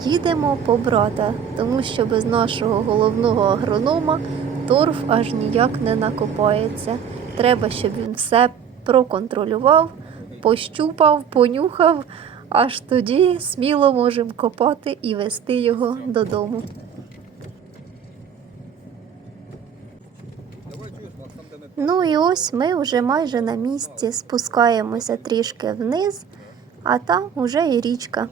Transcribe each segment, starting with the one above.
Їдемо по брата, тому що без нашого головного агронома торф аж ніяк не накопається. Треба, щоб він все проконтролював, пощупав, понюхав, аж тоді сміло можемо копати і вести його додому. Ну і ось ми вже майже на місці спускаємося трішки вниз, а там уже і річка.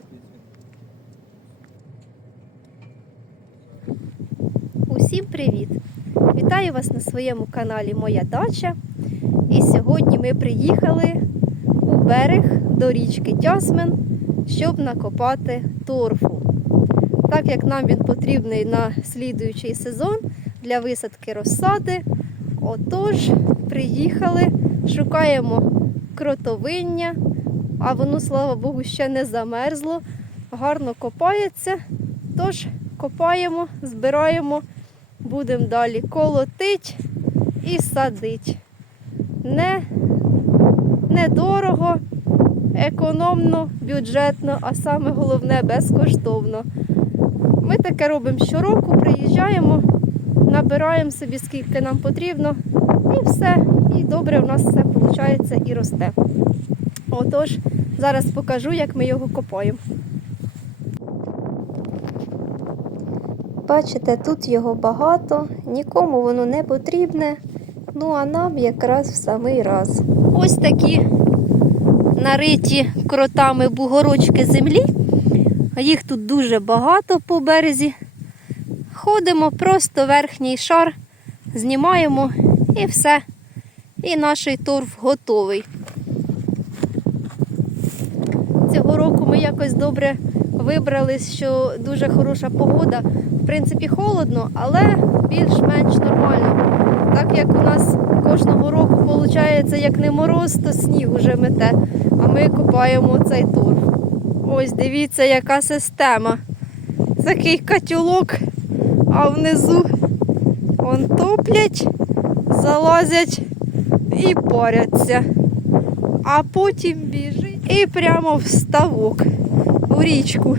Усім привіт! Вітаю вас на своєму каналі Моя дача. І сьогодні ми приїхали у берег до річки Тясмен, щоб накопати торфу. Так як нам він потрібний на слідуючий сезон для висадки розсади. Отож, приїхали, шукаємо кротовиння, а воно, слава Богу, ще не замерзло, гарно копається. Тож копаємо, збираємо, будемо далі колотить і садить. Не, недорого, економно, бюджетно, а саме головне безкоштовно. Ми таке робимо щороку, приїжджаємо, набираємо собі скільки нам потрібно, і все. І добре в нас все виходить і росте. Отож, зараз покажу, як ми його копаємо. Бачите, тут його багато, нікому воно не потрібне. Ну а нам якраз в самий раз. Ось такі нариті кротами бугорочки землі. Їх тут дуже багато по березі. Ходимо просто верхній шар, знімаємо і все. І наш торф готовий. Цього року ми якось добре вибрались, що дуже хороша погода. В принципі, холодно, але більш-менш нормально. Так як у нас кожного року виходить, як не мороз, то сніг уже мете, а ми копаємо цей торф. Ось дивіться, яка система. Такий котілок, а внизу он топлять, залазять і паряться. А потім біжить і прямо в ставок, у річку.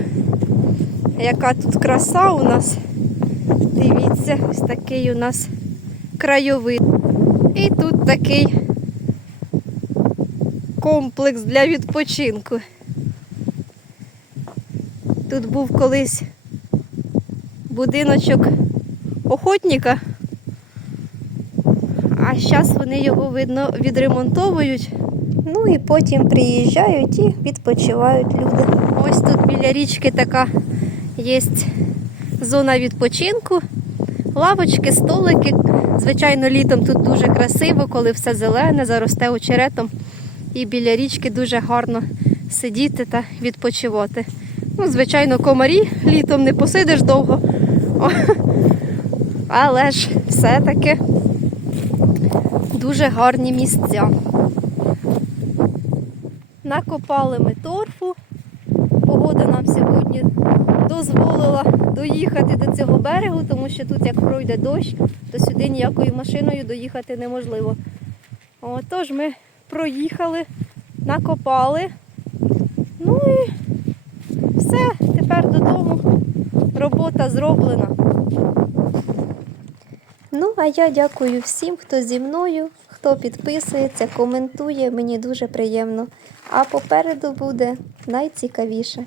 Яка тут краса у нас. Дивіться, ось такий у нас краєвид. І тут такий комплекс для відпочинку. Тут був колись будиночок охотника, а зараз вони його видно відремонтовують. Ну і потім приїжджають і відпочивають люди. Ось тут біля річки така є зона відпочинку, лавочки, столики. Звичайно, літом тут дуже красиво, коли все зелене, заросте очеретом. І біля річки дуже гарно сидіти та відпочивати. Ну, звичайно, комарі літом не посидиш довго. О, Але ж все-таки дуже гарні місця. Накопали ми торфу. Погода нам сьогодні дозволила доїхати до цього берегу, тому що тут, як пройде дощ, то сюди ніякою машиною доїхати неможливо. Отож ми проїхали, накопали. Ну і все, тепер додому. Робота зроблена. Ну, а я дякую всім, хто зі мною, хто підписується, коментує. Мені дуже приємно. А попереду буде найцікавіше.